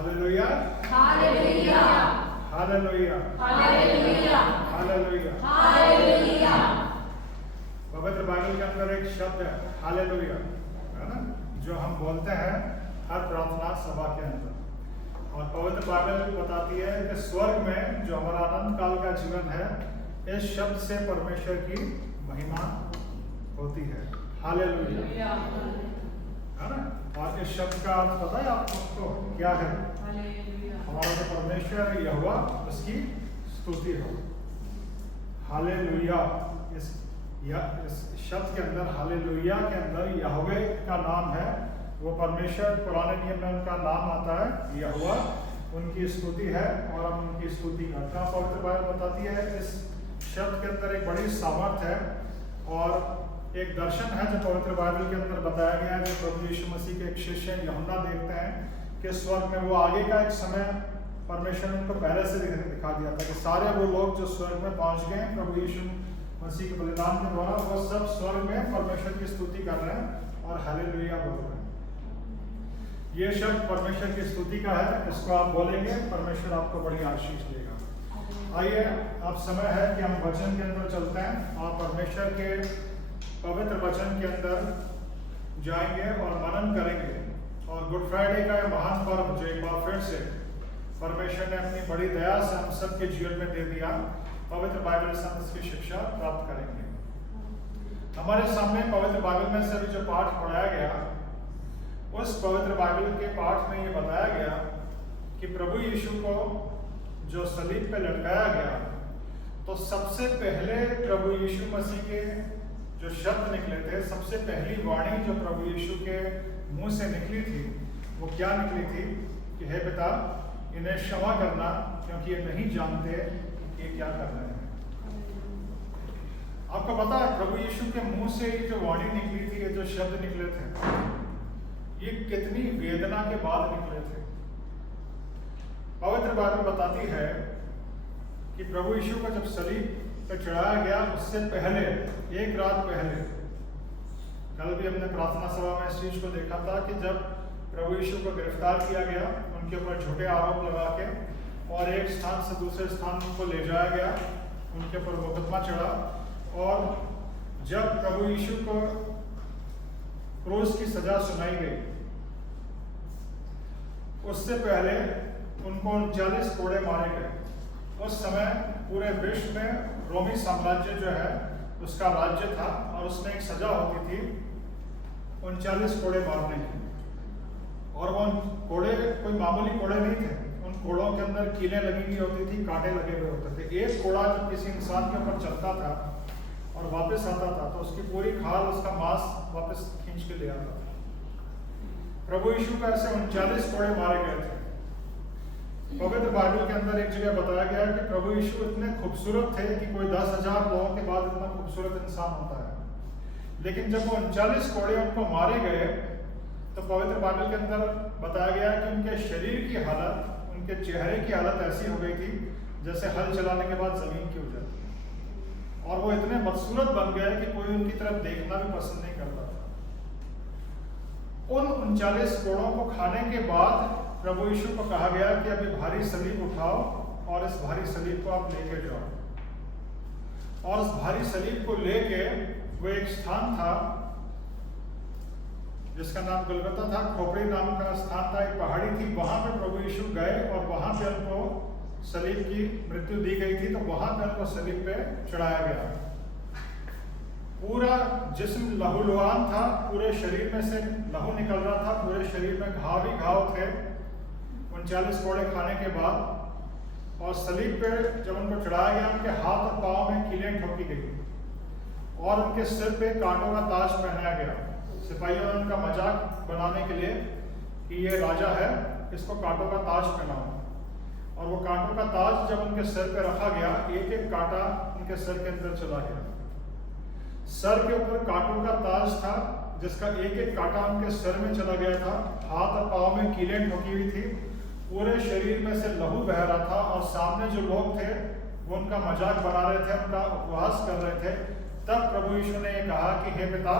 Hallelujah hallelujah hallelujah hallelujah hallelujah. Hallelujah. पवित्र Bible के अंदर एक शब्द है हालेलुया, है ना, जो हम बोलते हैं हर प्रार्थना सभा के अंदर। और पवित्र बाइबल बताती है कि स्वर्ग में जो हमारा अनंत काल का जीवन है, इस शब्द से परमेश्वर की महिमा होती है। हालेलुया, है ना। और इस शब्द का अर्थ पता है आपको क्या है? हमारा जो परमेश्वर है यहोवा, उसकी स्तुति हो। हालेलुया। इस शब्द के अंदर, हालेलुया के अंदर यहोवे का नाम है। वो परमेश्वर, पुराने नियम में उनका नाम आता है यहोवा, उनकी स्तुति है और हम उनकी स्तुति करते हैं। पवित्र बाइबल बताती है इस शब्द के अंदर एक बड़ी सामर्थ है और एक दर्शन है जो पवित्र बाइबल के अंदर बताया गया है। जो प्रभु यीशु मसीह के एक शिष्य यूहन्ना देखते हैं कि स्वर्ग में वो आगे का एक समय परमेश्वर ने उनको पहले से दिखा दिया था कि सारे वो लोग जो स्वर्ग में पहुंच गए प्रभु यीशु मसीह के बलिदान के द्वारा, वो सब स्वर्ग में परमेश्वर की स्तुति कर रहे हैं और हालेलुया बोल रहे हैं। ये शब्द परमेश्वर की स्तुति का है, इसको आप बोलेंगे, परमेश्वर आपको बड़ी आशीष देगा। आइए, अब समय है कि हम वचन के अंदर चलते हैं और परमेश्वर के पवित्र वचन के अंदर जाएंगे और मनन करेंगे। और गुड फ्राइडे का महान पर्व जो एक बार फिर से परमेश्वर ने अपनी बड़ी दया से हम सबके जीवन में दे दिया, पवित्र बाइबल से हम इसकी शिक्षा प्राप्त करेंगे। हमारे सामने पवित्र बाइबल में से अभी जो पाठ पढ़ाया गया, उस पवित्र बाइबल के पाठ में ये बताया गया कि प्रभु यीशु को जो सलीब पे लटकाया गया, तो सबसे पहले प्रभु यीशु मसीह के जो शब्द निकले थे, सबसे पहली वाणी जो प्रभु यीशु के मुंह से निकली थी, वो क्या निकली थी कि हे पिता, इन्हें क्षमा करना, क्योंकि ये नहीं जानते कि क्या कर रहे हैं। आपको पता है प्रभु यीशु के मुंह से ये जो वाणी निकली थी, ये जो शब्द निकले थे, ये कितनी वेदना के बाद निकले थे। पवित्र बाइबल बताती है कि प्रभु यीशु का जब सलीब पे चढ़ाया गया, उससे पहले, एक रात पहले, कल भी हमने प्रार्थना सभा में इस चीज को देखा था कि जब प्रभु यीशु को गिरफ्तार किया गया, उनके ऊपर झूठे आरोप लगा के और एक स्थान से दूसरे स्थान को ले जाया गया, उनके ऊपर मुकदमा चढ़ा। और जब प्रभु यीशु को क्रूस की सजा सुनाई गई, उससे पहले उनको 39 कोड़े मारे गए। उस समय पूरे विश्व में रोमी साम्राज्य जो है उसका राज्य था और उसमें एक सजा होती थी 39 कोड़े मारने की। और वो कोड़े कोई मामूली कोड़े नहीं थे, उन कोड़ों के अंदर कीलें लगी हुई होती थी, कांटे लगे हुए होते थे। एक कोड़ा जब किसी इंसान के ऊपर चलता था और वापस आता था, तो उसकी पूरी खाल, उसका मांस वापस खींच के ले आता था। प्रभु यीशु को ऐसे 39 कोड़े मारे गए थे। पवित्र बाइबल के अंदर एक जगह बताया गया है कि प्रभु यीशु इतने खूबसूरत थे कि कोई 10,000 लोगों के बाद इतना खूबसूरत इंसान होता है। लेकिन जब वो 39 कोड़े उनको मारे गए, तो पवित्र बाइबल के अंदर बताया गया है कि उनके शरीर की हालत, उनके चेहरे की हालत ऐसी हो गई थी जैसे हल चलाने के बाद जमीन की हो जाती है। और वो इतने बदसूरत बन गए कि कोई उनकी तरफ देखना भी पसंद नहीं करता था। उन 39 कोड़ों को खाने के बाद प्रभु यीशु को कहा गया कि अभी भारी सलीब उठाओ और इस भारी सलीब को आप लेके जाओ। और उस भारी सलीब को लेके वो एक स्थान था जिसका नाम गुलगुता था, खोपड़ी नाम का स्थान था, एक पहाड़ी थी, वहां पे प्रभु यीशु गए और वहां पे उनको सलीब की मृत्यु दी गई थी। तो वहां पे उनको सलीब पे चढ़ाया गया। पूरा जिस्म लहूलुहान था, पूरे शरीर में से लहू निकल रहा था, पूरे शरीर में घाव ही घाव थे 39 कोड़े खाने के बाद। और सलीब पे जब उनको चढ़ाया गया, उनके हाथ और पाँव में कीलें ठोकी गई और उनके सिर पे कांटों का ताज पहनाया गया। सिपाहियों ने उनका मजाक बनाने के लिए कि ये राजा है, इसको कांटों का ताज पहनाओ। और वो कांटों का ताज जब उनके सिर पे रखा गया, एक एक कांटा उनके सिर के अंदर चला गया। सर के ऊपर कांटों का ताज था जिसका एक एक कांटा उनके सिर में चला गया था। हाथ और पाँव में कीलें ठोकी हुई थी, पूरे शरीर में से लहू बह रहा था। और सामने जो लोग थे वो उनका मजाक बना रहे थे, उनका उपवास कर रहे थे। तब प्रभु यीशु ने ये कहा कि हे पिता,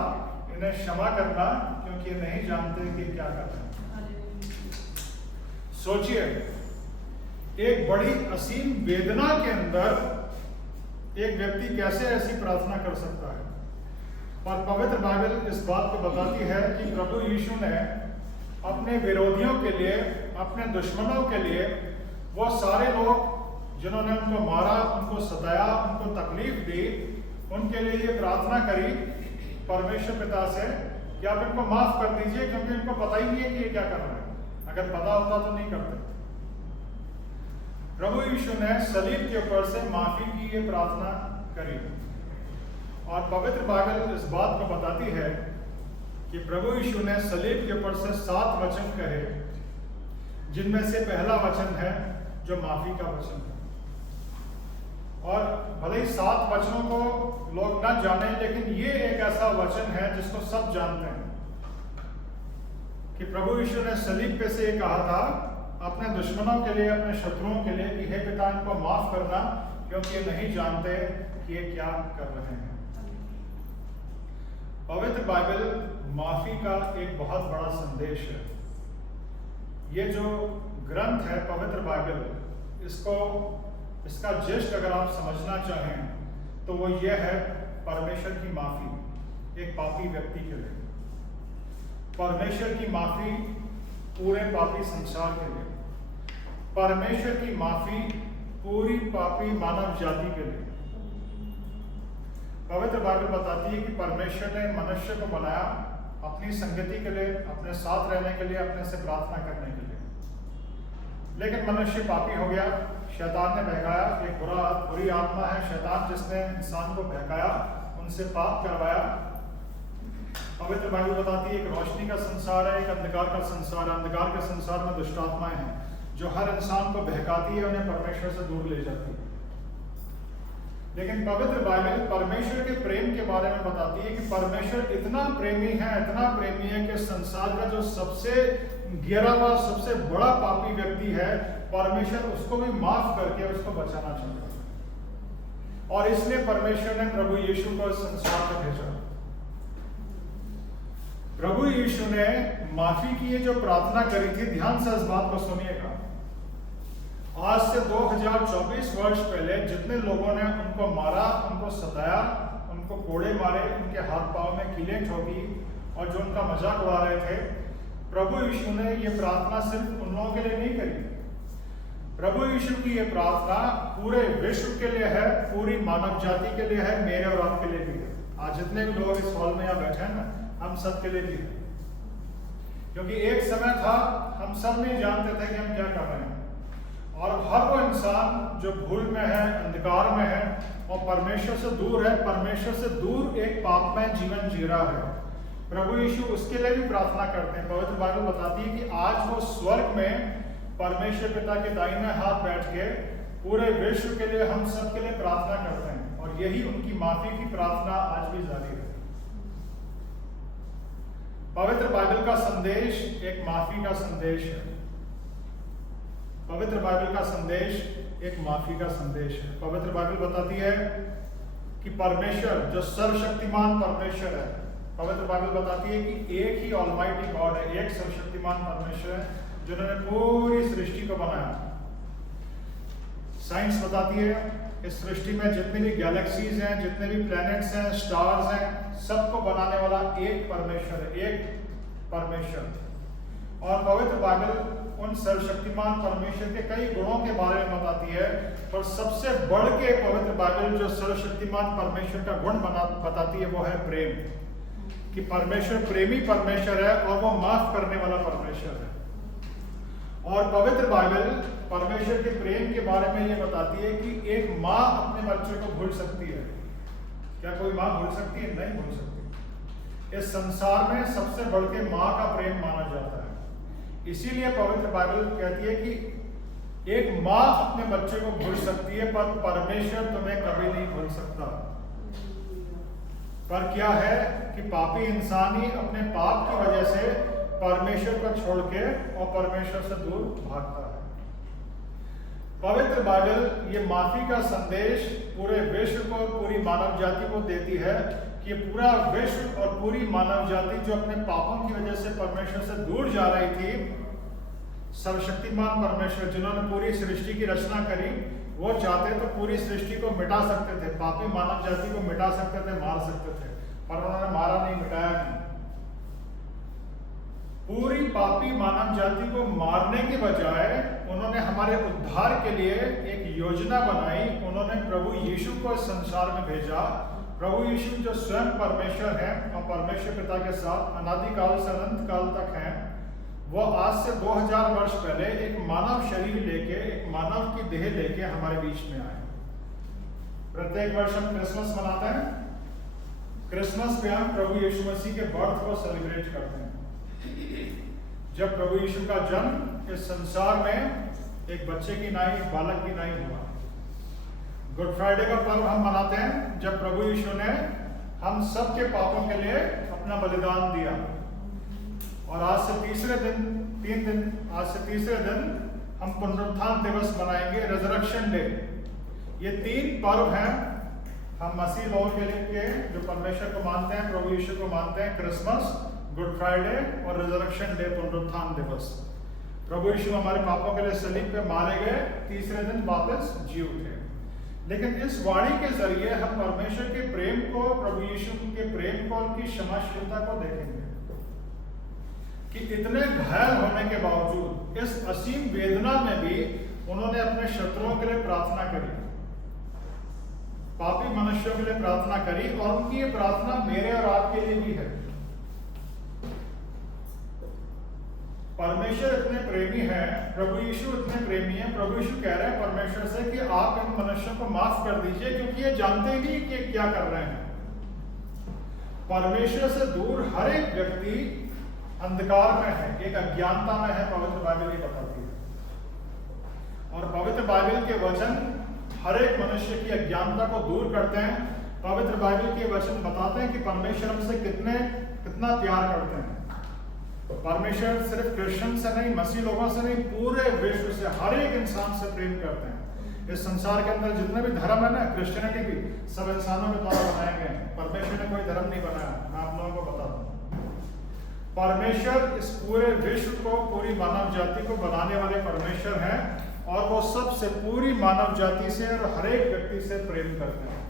इन्हें क्षमा करना, क्योंकि ये नहीं जानते कि क्या कर रहे हैं। सोचिए, एक बड़ी असीम वेदना के अंदर एक व्यक्ति कैसे ऐसी प्रार्थना कर सकता है। और पवित्र बाइबल इस बात को बताती है कि प्रभु यीशु ने अपने विरोधियों के लिए, अपने दुश्मनों के लिए, वो सारे लोग जिन्होंने उनको मारा, उनको सताया, उनको तकलीफ दी, उनके लिए ये प्रार्थना करी परमेश्वर पिता से कि आप इनको माफ कर दीजिए, क्योंकि इनको पता ही नहीं है कि ये क्या कर रहे हैं। अगर पता होता तो नहीं करते। प्रभु यीशु ने सलीब के ऊपर से माफी की ये प्रार्थना करी। और पवित्र बाइबल इस बात को बताती है कि प्रभु यीशु ने सलीब के ऊपर से 7 वचन कहे, जिनमें से पहला वचन है जो माफी का वचन है। और भले ही 7 वचनों को लोग ना जाने, लेकिन ये एक ऐसा वचन है जिसको सब जानते हैं कि प्रभु यीशु ने सलीब पे से ये कहा था अपने दुश्मनों के लिए, अपने शत्रुओं के लिए कि हे पिता, इनको माफ करना, क्योंकि ये नहीं जानते कि ये क्या कर रहे हैं। पवित्र बाइबल माफी का एक बहुत बड़ा संदेश है। ये जो ग्रंथ है पवित्र बाइबल, इसका जिस्ट अगर आप समझना चाहें तो वो ये है परमेश्वर की माफी एक पापी व्यक्ति के लिए, परमेश्वर की माफी पूरे पापी संसार के लिए, परमेश्वर की माफी पूरी पापी मानव जाति के लिए। पवित्र बाइबल बताती है कि परमेश्वर ने मनुष्य को बनाया अपनी संगति के लिए, अपने साथ रहने के लिए, अपने से प्रार्थना करने के लिए। लेकिन मनुष्य पापी हो गया, शैतान ने बहकाया। एक बुरी आत्मा है शैतान, जिसने इंसान को बहकाया, उनसे पाप करवाया। पवित्र बाइबल बताती है एक रोशनी का संसार है, एक अंधकार का संसार है। अंधकार के संसार में दुष्ट आत्माएं हैं जो हर इंसान को बहकाती है, उन्हें परमेश्वर से दूर ले जाती है। लेकिन पवित्र बाइबल परमेश्वर के प्रेम के बारे में बताती है कि परमेश्वर इतना प्रेमी है कि संसार का जो सबसे गिरा हुआ, सबसे बड़ा पापी व्यक्ति है, परमेश्वर उसको भी माफ करके उसको बचाना चाहता है। और इसलिए परमेश्वर ने प्रभु यीशु को इस संसार में भेजा। प्रभु यीशु ने माफी की ये जो प्रार्थना करी थी, ध्यान से इस बात को सुनिएगा। आज से 2024 वर्ष पहले जितने लोगों ने उनको मारा, उनको सताया, उनको कोड़े मारे, उनके हाथ पांव में कीलें ठोकी और जो उनका मजाक उड़ा रहे थे, प्रभु यीशु ने ये प्रार्थना सिर्फ उन लोगों के लिए नहीं करी। प्रभु यीशु की ये प्रार्थना पूरे विश्व के लिए है, पूरी मानव जाति के लिए है, मेरे और आपके लिए भी है। आज जितने भी लोग इस हॉल में यहाँ बैठे हैं ना, हम सब के लिए भी है। क्योंकि एक समय था हम सब नहीं जानते थे कि हम क्या कर रहे हैं, और हर वो इंसान जो भूल में है, अंधकार में है और परमेश्वर से दूर है, परमेश्वर से दूर एक पापमय जीवन जी रहा है, प्रभु यीशु उसके लिए भी प्रार्थना करते हैं। पवित्र बाइबल बताती है कि आज वो स्वर्ग में परमेश्वर पिता के दाहिने हाथ बैठ के पूरे विश्व के लिए, हम सब के लिए प्रार्थना करते हैं। और यही उनकी माफी की प्रार्थना आज भी जारी है। पवित्र बाइबल का संदेश एक माफी का संदेश है। पवित्र बाइबल का संदेश एक माफी का संदेश है। पवित्र बाइबल बताती है कि परमेश्वर जो सर्वशक्तिमान परमेश्वर है, पवित्र बाइबल बताती है कि एक ही ऑलमाइटी गॉड है, एक सर्वशक्तिमान परमेश्वर है जिन्होंने पूरी सृष्टि को बनाया। साइंस बताती है इस सृष्टि में जितनी भी गैलेक्सीज हैं, जितने भी प्लैनेट्स हैं, स्टार्स हैं, सबको बनाने वाला एक परमेश्वर है, एक परमेश्वर। और पवित्र बाइबल उन सर्वशक्तिमान परमेश्वर के कई गुणों के बारे में बताती है, पर सबसे बढ़ के पवित्र बाइबल जो सर्वशक्तिमान परमेश्वर का गुण बताती है वो है प्रेम। कि परमेश्वर प्रेमी परमेश्वर है और वो माफ करने वाला परमेश्वर है। और पवित्र बाइबल परमेश्वर के प्रेम के बारे में ये बताती है कि एक माँ अपने बच्चे को भूल सकती है। क्या कोई माँ भूल सकती है? नहीं भूल सकती। इस संसार में सबसे बढ़ के माँ का प्रेम माना जाता है। इसीलिए पवित्र बाइबल कहती है कि एक माँ अपने बच्चे को भूल सकती है, पर परमेश्वर तुम्हें कभी नहीं भूल सकता। पर क्या है कि पापी इंसान ही अपने पाप की वजह से परमेश्वर को छोड़ के और परमेश्वर से दूर भागता है। पवित्र बाइबल ये माफी का संदेश पूरे विश्व को, पूरी मानव जाति को देती है कि पूरा विश्व और पूरी मानव जाति जो अपने पापों की वजह से परमेश्वर से दूर जा रही थी, सर्वशक्तिमान परमेश्वर जिन्होंने पूरी सृष्टि की रचना करी, वो चाहते तो पूरी सृष्टि को मिटा सकते थे, पापी मानव जाति को मिटा सकते थे, मार सकते थे, पर उन्होंने मारा नहीं, मिटाया नहीं। पूरी पापी मानव जाति को मारने के बजाय उन्होंने हमारे उद्धार के लिए एक योजना बनाई। उन्होंने प्रभु यीशु को इस संसार में भेजा। प्रभु यीशु जो स्वयं परमेश्वर है और परमेश्वर पिता के साथ अनादिकाल से अनंत काल तक हैं, वो आज से 2000 वर्ष पहले एक मानव शरीर लेके, एक मानव की देह लेके हमारे बीच में आए। प्रत्येक वर्ष हम क्रिसमस मनाते हैं। क्रिसमस पे हम प्रभु यीशु मसीह के बर्थ को सेलिब्रेट करते हैं। जब प्रभु यीशु का जन्म इस संसार में एक बच्चे की नाई, एक बालक की नाई हुआ। गुड फ्राइडे का पर्व हम मनाते हैं जब प्रभु यीशु ने हम सब के पापों के लिए अपना बलिदान दिया। और आज से तीसरे दिन हम पुनरुत्थान दिवस मनाएंगे, रिजरेक्शन डे। ये 3 पर्व हैं हम मसीह लोगों के लिए जो परमेश्वर को मानते हैं, प्रभु यीशु को मानते हैं। क्रिसमस, गुड फ्राइडे और रिजरेक्शन डे, पुनरुत्थान दिवस। प्रभु यीशु हमारे पापों के लिए सलीब पे मारे गए, तीसरे दिन वापस जी उठे। लेकिन इस वाणी के जरिए हम परमेश्वर के प्रेम को, प्रभु यीशु के प्रेम को, उनकी क्षमाशीलता को देखेंगे कि इतने घायल होने के बावजूद, इस असीम वेदना में भी उन्होंने अपने शत्रुओं के लिए प्रार्थना करी, पापी मनुष्यों के लिए प्रार्थना करी। और उनकी ये प्रार्थना मेरे और आपके लिए भी है। परमेश्वर इतने प्रेमी है, प्रभु यीशु इतने प्रेमी है। प्रभु यीशु कह रहे हैं परमेश्वर से कि आप इन मनुष्यों को माफ कर दीजिए, क्योंकि ये जानते ही नहीं कि क्या कर रहे हैं। परमेश्वर से दूर हर एक व्यक्ति अंधकार में है, एक अज्ञानता में है, पवित्र बाइबल ये बताती है। और पवित्र बाइबल के वचन हर एक मनुष्य की अज्ञानता को दूर करते हैं। पवित्र बाइबल के वचन बताते हैं कि परमेश्वर हमसे कितना प्यार करते हैं। परमेश्वर सिर्फ क्रिश्चियन से नहीं, मसीह लोगों से नहीं, पूरे विश्व से, हर एक इंसान से प्रेम करते हैं। इस संसार के अंदर जितने भी धर्म है ना, क्रिश्चियनिटी भी, सब इंसानों के द्वारा बनाए गए हैं। परमेश्वर ने कोई धर्म नहीं बनाया। मैं आप लोगों को बता दूं, परमेश्वर इस पूरे विश्व को, पूरी मानव जाति को बनाने वाले परमेश्वर हैं, और वो सबसे, पूरी मानव जाति से और हर एक व्यक्ति से प्रेम करते हैं।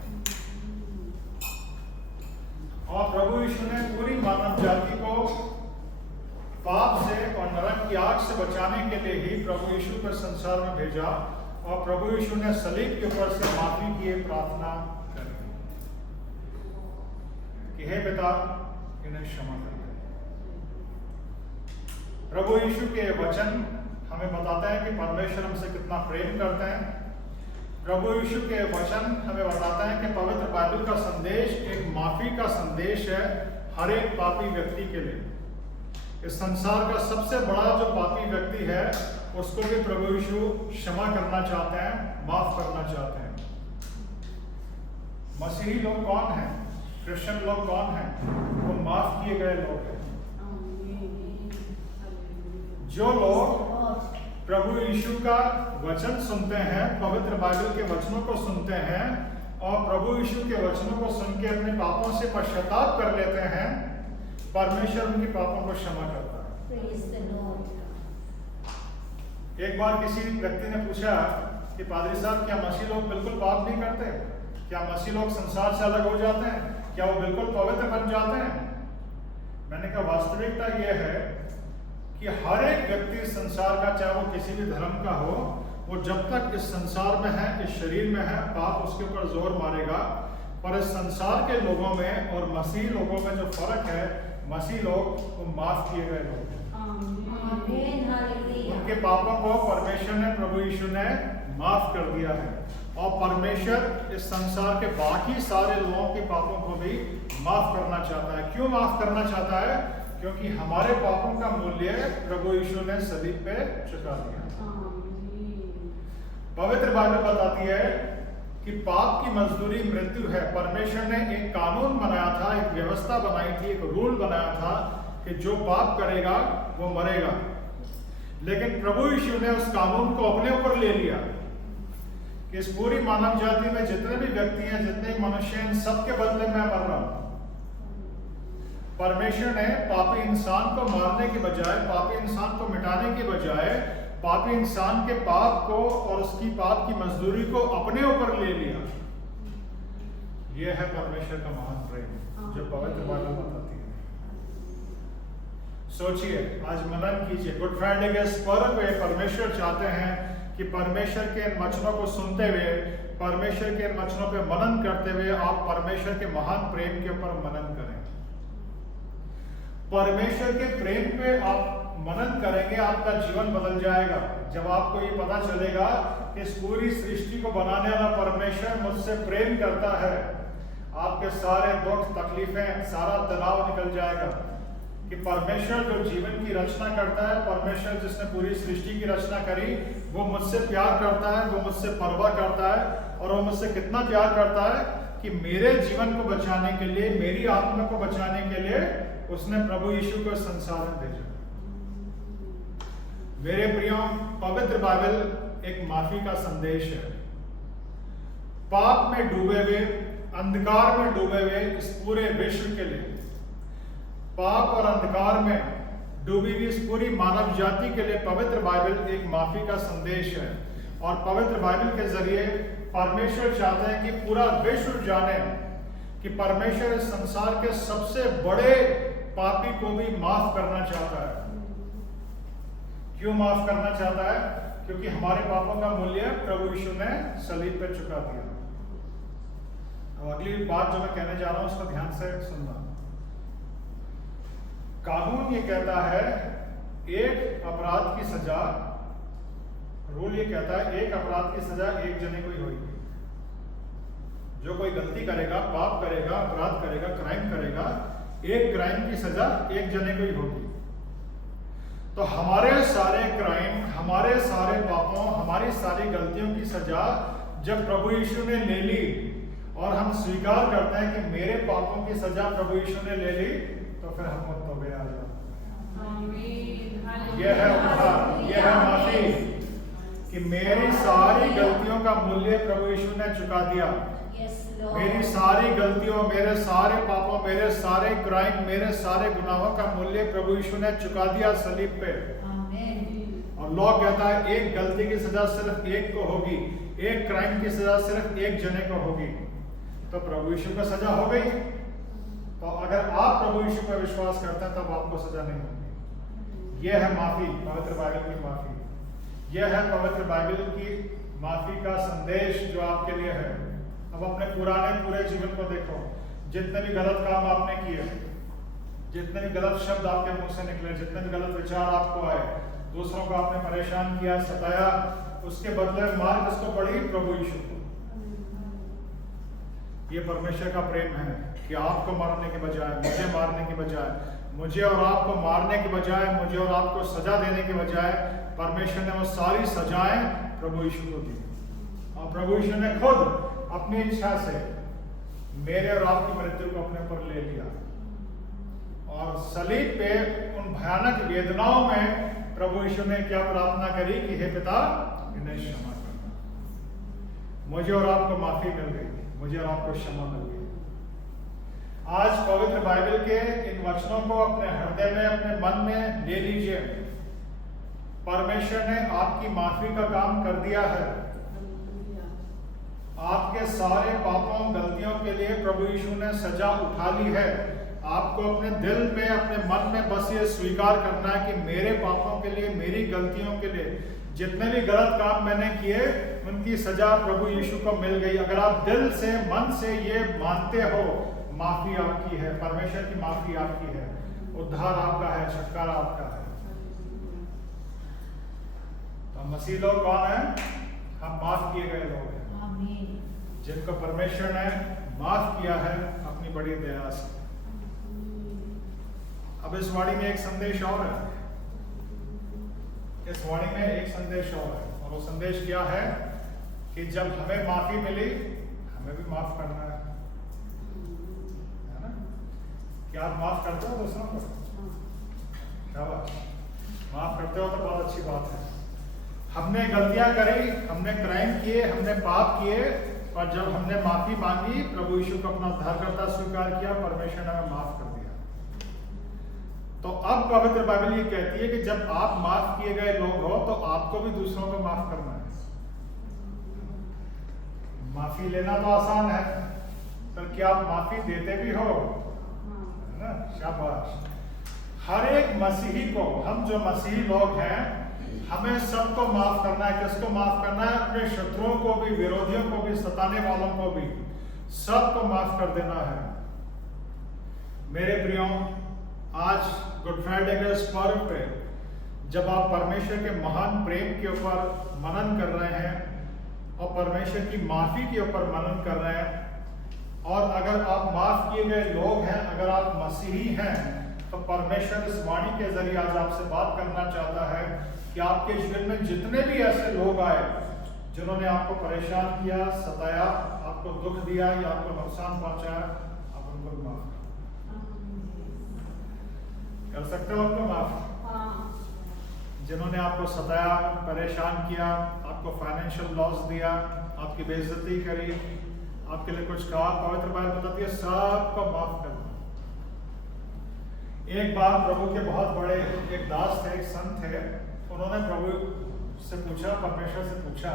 और प्रभु यीशु ने पूरी मानव जाति को पाप से और नरक की आग से बचाने के लिए ही प्रभु यीशु को संसार में भेजा। और प्रभु यीशु ने सलीब के ऊपर से माफी की प्रार्थना करी कि हे पिता, इन्हें क्षमा कर दे। प्रभु यीशु के वचन हमें बताता है कि परमेश्वर हमसे कितना प्रेम करते हैं। प्रभु यीशु के वचन हमें बताता है कि पवित्र बाइबल का संदेश एक माफी का संदेश है हर एक पापी व्यक्ति के लिए। इस संसार का सबसे बड़ा जो पापी व्यक्ति है, उसको भी प्रभु यीशु क्षमा करना चाहते हैं, माफ करना चाहते हैं। मसीही लोग कौन हैं? क्रिश्चियन लोग कौन हैं? वो माफ किए गए लोग हैं। जो लोग प्रभु यीशु का वचन सुनते हैं, पवित्र बाइबल के वचनों को सुनते हैं, और प्रभु यीशु के वचनों को सुन के अपने पापों से पश्चाताप कर लेते हैं, परमेश्वर उनके पापों को क्षमा करता है। एक बार किसी व्यक्ति ने पूछा कि पादरी साहब, क्या मसीह लोग बिल्कुल पाप नहीं करते? क्या मसीह लोग संसार से अलग हो जाते हैं? क्या वो बिल्कुल पवित्र बन जाते हैं? मैंने कहा वास्तविकता यह है कि हर एक व्यक्ति संसार का, चाहे वो किसी भी धर्म का हो, वो जब तक इस संसार में है, इस शरीर में है, पाप उसके ऊपर जोर मारेगा। पर इस संसार के लोगों में और मसीह लोगों में जो फर्क है, मसीह लोग वो माफ किए गए लोग हैं। उनके पापों को परमेश्वर ने, प्रभु यीशु ने माफ कर दिया है। और परमेश्वर इस संसार के बाकी सारे लोगों के पापों को भी माफ करना चाहता है। क्यों माफ करना चाहता है? क्योंकि हमारे पापों का मूल्य प्रभु यीशु ने सलीब पे चुका दिया। पवित्र बाइबल बताती है कि पाप की मजदूरी मृत्यु है। परमेश्वर ने एक कानून बनाया था, एक व्यवस्था बनाई थी, एक रूल बनाया था कि जो पाप करेगा वो मरेगा। लेकिन प्रभु यीशु ने उस कानून को अपने ऊपर ले लिया कि इस पूरी मानव जाति में जितने भी व्यक्ति हैं, जितने मनुष्य हैं, सबके बदले मैं मर रहा हूं। परमेश्वर ने पापी इंसान को मारने के बजाय, पापी इंसान को मिटाने के बजाय, पापी इंसान के पाप को और उसकी पाप की मजदूरी को अपने ऊपर ले लिया। यह है परमेश्वर का महान प्रेम जो पवित्र बाइबल बताती है। सोचिए, आज मनन कीजिए। गुड फ्राइडे के इस पर्व पे परमेश्वर चाहते हैं कि परमेश्वर के इन वचनों को सुनते हुए, परमेश्वर के इन वचनों पे मनन करते हुए आप परमेश्वर के महान प्रेम के ऊपर मनन करें। परमेश्वर के प्रेम पे आप मनन करेंगे, आपका जीवन बदल जाएगा। जब आपको ये पता चलेगा कि इस पूरी सृष्टि को बनाने वाला परमेश्वर मुझसे प्रेम करता है, आपके सारे दुख तकलीफें, सारा तनाव निकल जाएगा। कि परमेश्वर जो जीवन की रचना करता है, परमेश्वर जिसने पूरी सृष्टि की रचना करी, वो मुझसे प्यार करता है, वो मुझसे परवाह करता है। और वो मुझसे कितना प्यार करता है कि मेरे जीवन को बचाने के लिए, मेरी आत्मा को बचाने के लिए उसने प्रभु यीशु को संसार में भेजा। मेरे प्रियो, पवित्र बाइबल एक माफी का संदेश है। पाप में डूबे हुए, अंधकार में डूबे हुए इस पूरे विश्व के लिए, पाप और अंधकार में डूबी हुई इस पूरी मानव जाति के लिए पवित्र बाइबल एक माफी का संदेश है। और पवित्र बाइबल के जरिए परमेश्वर चाहते हैं कि पूरा विश्व जाने कि परमेश्वर इस संसार के सबसे बड़े पापी को भी माफ करना चाहता है। क्यों माफ करना चाहता है? क्योंकि हमारे पापों का मूल्य प्रभु यीशु ने सलीब पर चुका दिया। अब अगली बात जो मैं कहने जा रहा हूं उसको ध्यान से सुनना। कानून ये कहता है एक अपराध की सजा, रूल ये कहता है एक अपराध की सजा एक जने को ही होगी। जो कोई गलती करेगा, पाप करेगा, अपराध करेगा, क्राइम करेगा, एक क्राइम की सजा एक जने को ही होगी। तो हमारे सारे क्राइम, हमारे सारे पापों, हमारी सारी गलतियों की सजा जब प्रभु यीशु ने ले ली और हम स्वीकार करते हैं कि मेरे पापों की सजा प्रभु यीशु ने ले ली, तो फिर हम तौबे आ जाते। यह है उद्धार, यह है माफी कि मेरी सारी गलतियों का मूल्य प्रभु यीशु ने चुका दिया। मेरी सारी गलतियों, मेरे सारे पापों, मेरे सारे क्राइम, मेरे सारे गुनाहों का मूल्य प्रभु यीशु ने चुका दिया सलीब पे। और लॉ कहता है एक गलती की सजा सिर्फ एक को होगी, एक क्राइम की सजा सिर्फ एक जने को होगी। तो प्रभु यीशु को सजा हो गई। तो अगर आप प्रभु यीशु पर विश्वास करते हैं तब आपको सजा नहीं होगी। यह है माफी, पवित्र बाइबल की माफी। यह है पवित्र बाइबल की माफी का संदेश जो आपके लिए है। अब अपने पूरे जीवन को देखो, जितने भी गलत काम आपने किए, जितने भी गलत शब्द आपके मुंह से निकले, जितने भी गलत विचार आपको आए, दूसरों को आपने परेशान किया, सताया, उसके बदले मार किसको पड़ी? प्रभु यीशु को। ये परमेश्वर का प्रेम है कि आपको मारने के बजाय, मुझे मारने के बजाय, मुझे और आपको मारने के बजाय, मुझे और आपको सजा देने के बजाय परमेश्वर ने वो सारी सजाएं प्रभु यीशु को दी। और प्रभु यीशु ने खुद अपनी इच्छा से मेरे और आपकी मृत्यु को अपने ऊपर ले लिया। और सलीब पे उन भयानक वेदनाओं में प्रभु यीशु ने क्या प्रार्थना करी कि हे पिता, इन्हें क्षमा करना। मुझे और आपको माफी मिल गई, मुझे और आपको क्षमा मिल गई। आज पवित्र बाइबल के इन वचनों को अपने हृदय में, अपने मन में ले लीजिए। परमेश्वर ने आपकी माफी का काम कर दिया है। आपके सारे पापों, गलतियों के लिए प्रभु यीशु ने सजा उठा ली है। आपको अपने दिल में, अपने मन में बस ये स्वीकार करना है कि मेरे पापों के लिए, मेरी गलतियों के लिए, जितने भी गलत काम मैंने किए, उनकी सजा प्रभु यीशु को मिल गई। अगर आप दिल से, मन से ये मानते हो, माफी आपकी है, परमेश्वर की माफी आपकी है, उद्धार आपका है, छुटकारा आपका है। तो मसीह लोग कौन है? हम माफ किए गए लोग हैं, जिनको परमेश्वर ने माफ किया है अपनी बड़ी दया से। अब इस वाणी में एक संदेश और है, इस वाणी में एक संदेश और है, और वो संदेश क्या है कि जब हमें माफी मिली, हमें भी माफ करना है ना? क्या आप माफ करते हो दूसरों को? क्या बात, माफ करते हो तो बहुत अच्छी बात है। हमने गलतियां करी, हमने क्राइम किए, हमने पाप किए, और जब हमने माफी मांगी, प्रभु यीशु को अपना उद्धारकर्ता स्वीकार किया, परमेश्वर ने हमें माफ कर दिया। तो अब पवित्र बाइबल ये कहती है कि जब आप माफ किए गए लोग हो तो आपको भी दूसरों को माफ करना है। माफी लेना तो आसान है, पर क्या आप माफी देते भी हो? है ना? शाबाश। हर एक मसीही को, हम जो मसीही लोग हैं, हमें सबको माफ करना है। किसको माफ करना है? अपने शत्रुओं को भी, विरोधियों को भी, सताने वालों को भी, सबको माफ कर देना है। मेरे प्रियो, आज गुड फ्राइडे के इस पर्व पे जब आप परमेश्वर के महान प्रेम के ऊपर मनन कर रहे हैं और परमेश्वर की माफी के ऊपर मनन कर रहे हैं, और अगर आप माफ किए गए लोग हैं, अगर आप मसीही हैं, तो परमेश्वर इस वाणी के जरिए आज आपसे बात करना चाहता है कि आपके जीवन में जितने भी ऐसे लोग आए जिन्होंने आपको परेशान किया, सताया, आपको दुख दिया या आपको नुकसान पहुंचाया, आप उनको माफ कर सकते हो। उनको माफ, जिन्होंने आपको सताया, परेशान किया, आपको फाइनेंशियल लॉस दिया, आपकी बेइज्जती करी, आपके लिए कुछ कहा, पवित्र बाइबल बताती है सबको माफ कर दो। एक बार प्रभु के बहुत बड़े एक दास थे, एक संत थे, उन्होंने प्रभु से पूछा, परमेश्वर से पूछा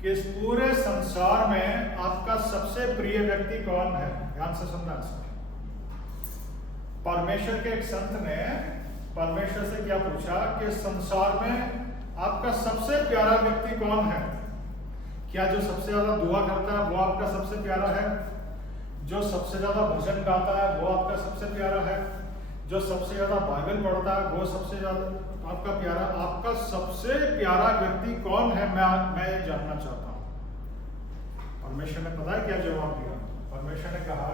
कि इस पूरे संसार में आपका सबसे प्रिय व्यक्ति कौन है? ध्यान से सुनना। परमेश्वर के एक संत ने परमेश्वर से क्या पूछा कि संसार में आपका सबसे प्यारा व्यक्ति कौन है? क्या जो सबसे ज्यादा दुआ करता है वो आपका सबसे प्यारा है? जो सबसे ज्यादा भजन गाता है वो आपका सबसे प्यारा है? जो सबसे ज्यादा बाइबल पढ़ता है वो सबसे ज्यादा आपका प्यारा? आपका सबसे प्यारा व्यक्ति कौन है? मैं ये जानना चाहता हूं। परमेश्वर ने पता है क्या जवाब दिया? परमेश्वर ने कहा,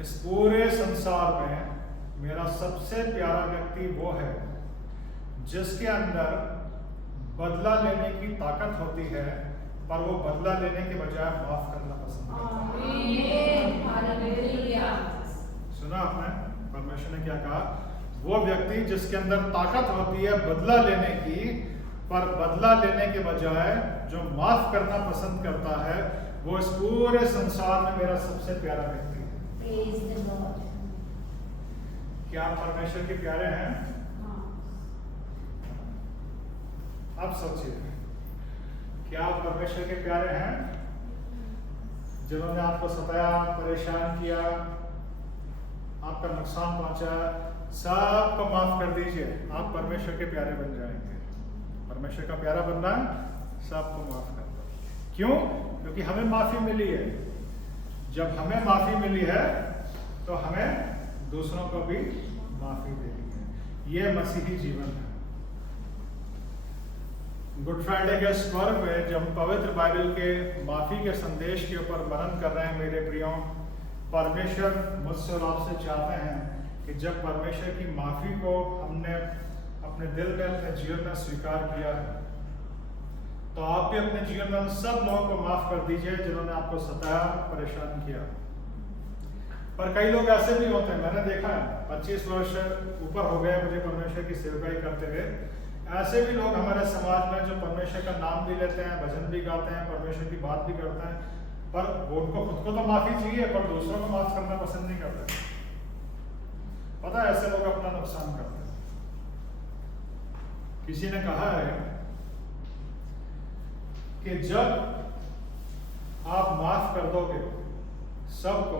इस पूरे संसार में मेरा सबसे प्यारा व्यक्ति वो है जिसके अंदर बदला लेने की ताकत होती है, पर वो बदला लेने के बजाय माफ करना पसंद करता है। सुना आपने? परमेश्वर ने क्या कहा? वो व्यक्ति जिसके अंदर ताकत होती है बदला लेने की, पर बदला लेने के बजाय जो माफ करना पसंद करता है, वो इस पूरे संसार में मेरा सबसे प्यारा व्यक्ति है। क्या आप परमेश्वर के प्यारे हैं? अब सोचिए, क्या आप परमेश्वर के प्यारे हैं? जिन्होंने आपको सताया, परेशान किया, आपका नुकसान पहुंचाया, सबको माफ कर दीजिए, आप परमेश्वर के प्यारे बन जाएंगे। परमेश्वर का प्यारा बनना है, सबको माफ कर दो। क्यों? क्योंकि हमें माफी मिली है। जब हमें माफी मिली है तो हमें दूसरों को भी माफी देनी है। ये मसीही जीवन है। गुड फ्राइडे के इस पर्व में जब हम पवित्र बाइबल के माफी के संदेश के ऊपर मनन कर रहे हैं, मेरे प्रियो, परमेश्वर मुझसे और आपसे चाहते हैं कि जब परमेश्वर की माफी को हमने अपने दिल में, अपने जीवन में स्वीकार किया है, तो आप भी अपने जीवन में उन सब लोगों को माफ कर दीजिए जिन्होंने आपको सताया, परेशान किया। पर कई लोग ऐसे भी होते हैं, मैंने देखा है, 25 वर्ष ऊपर हो गए मुझे परमेश्वर की सेवकाई करते हुए, ऐसे भी लोग हमारे समाज में जो परमेश्वर का नाम भी लेते हैं, भजन भी गाते हैं, परमेश्वर की बात भी करते हैं, पर वो उनको खुद को तो माफी चाहिए, पर दूसरों को माफ करना पसंद नहीं करते। पता है, ऐसे लोग अपना नुकसान करते हैं। किसी ने कहा है कि जब आप माफ कर दोगे सबको,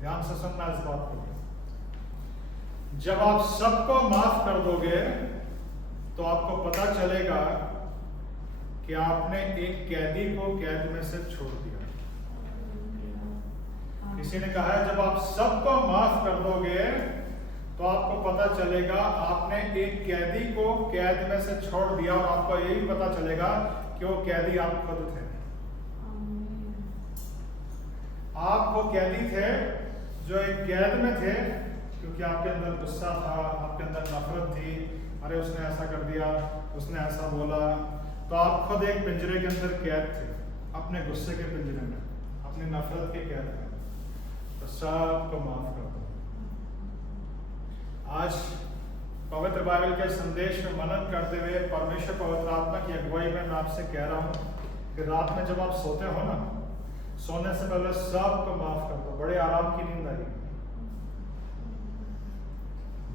ध्यान से सुनना इस बात को, जब आप सबको माफ कर दोगे तो आपको पता चलेगा कि आपने एक कैदी को कैद में से छोड़ दिया। किसी ने कहा है जब आप सबको माफ कर दोगे तो आपको पता चलेगा आपने एक कैदी को कैद में से छोड़ दिया, और आपको ये भी पता चलेगा कि वो कैदी आप खुद थे। आप वो कैदी थे जो एक कैद में थे क्योंकि आपके अंदर गुस्सा था, आपके अंदर नफरत थी, अरे उसने ऐसा कर दिया, उसने ऐसा बोला, तो आप खुद एक पिंजरे के अंदर कैद थे, अपने गुस्से के पिंजरे में, अपनी नफरत के कैद में। तो सबको माफ कर दो। आज पवित्र बाइबल के संदेश में मनन करते हुए परमेश्वर पवित्र आत्मा की अगुवाई में मैं आपसे कह रहा हूं कि रात में जब आप सोते हो ना, सोने से पहले सबको माफ कर दो। बड़े आराम की नींद आई,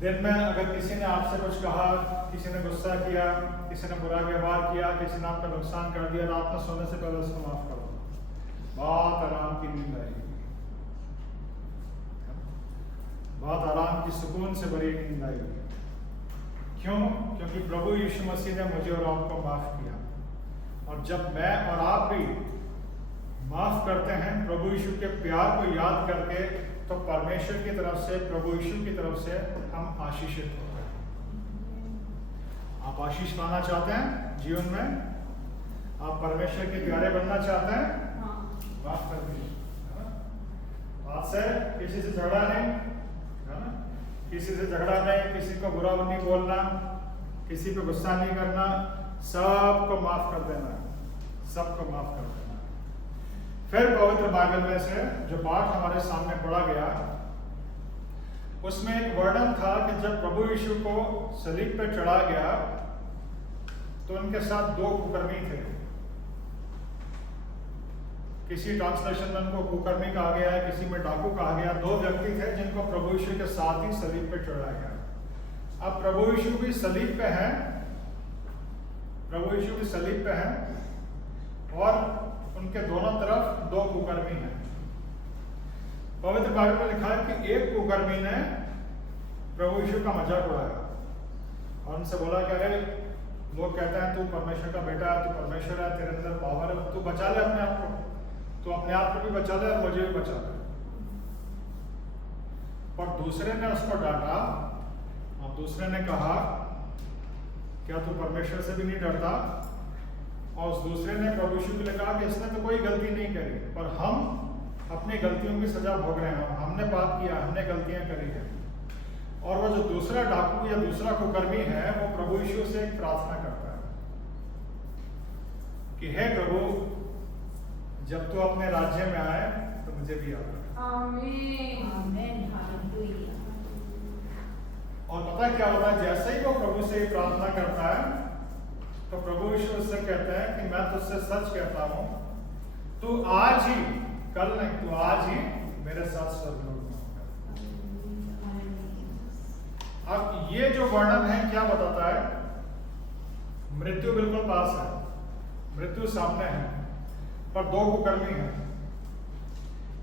दिन में अगर किसी ने आपसे कुछ कहा, किसी ने गुस्सा किया, किसी ने बुरा व्यवहार किया, किसी ने आपका नुकसान कर दिया, रात में सोने से पहले उसको माफ कर दो, बहुत आराम की नींद आएगी, बहुत आराम की सुकून से भरी नींद आएगी। क्यों? क्योंकि प्रभु यीशु मसीह ने मुझे और आपको माफ किया। और जब मैं और आप भी माफ करते हैं प्रभु यीशु के प्यार को याद करके, तो परमेश्वर की तरफ से, प्रभु यीशु की तरफ से हम आशीषित होते हैं। आप आशीष पाना चाहते हैं जीवन में? आप परमेश्वर के प्यारे बनना चाहते हैं? माफ कर दीजिए। बात से किसी से झगड़ा नहीं, है ना? किसी से झगड़ा नहीं, किसी को बुरा नहीं बोलना, किसी पे गुस्सा नहीं करना, सबको माफ कर देना, सबको माफ कर देना। फिर पवित्र बाइबल में से जो पाठ हमारे सामने पढ़ा गया, उसमें एक वर्णन था कि जब प्रभु यीशु को सलीब पे चढ़ा गया तो उनके साथ दो कुकर्मी थे। किसी ट्रांसलेशन में उनको कुकर्मी कहा गया है, किसी में डाकू कहा गया। दो व्यक्ति थे जिनको प्रभु यीशु के साथ ही सलीब पे चढ़ाया गया। अब प्रभु यीशु भी सलीब पे हैं, प्रभु यीशु भी सलीब पे हैं और उनके दोनों तरफ दो कुकर्मी हैं। पवित्र बाइबल में लिखा है कि एक कुकर्मी ने प्रभु यीशु का मजाक उड़ाया और उनसे बोला कि अरे लोग कहते हैं तू परमेश्वर का बेटा है, तू परमेश्वर है, तेरे अंदर पावर है, तू बचा ले अपने आप को, तू अपने आप को भी बचा ले और मुझे भी बचा ले। पर दूसरे ने उसको डांटा और दूसरे ने कहा क्या तू परमेश्वर से भी नहीं डरता? और उस दूसरे ने प्रभु यीशु के लिए कहा कि इसने तो कोई गलती नहीं करी, पर हम अपनी गलतियों की सजा भोग रहे हैं, हमने पाप किया, हमने गलतियां करी है। और वो जो दूसरा डाकू या दूसरा कुकर्मी है, वो प्रभु यीशु से एक प्रार्थना करता है कि हे प्रभु, जब तू अपने राज्य में आए तो मुझे भी याद रख। आमीन, हालेलुया। और पता क्या होता है, जैसे ही वो प्रभु से प्रार्थना करता है तो प्रभु यीशु उससे कहते हैं कि मैं तुझसे सच कहता हूं, तू आज ही, कल नहीं, तू आज ही मेरे साथ स्वर्गलोक में होगा। अब ये जो वर्णन है क्या बताता है? मृत्यु बिल्कुल पास है, मृत्यु सामने है, पर दो कुकर्मी हैं।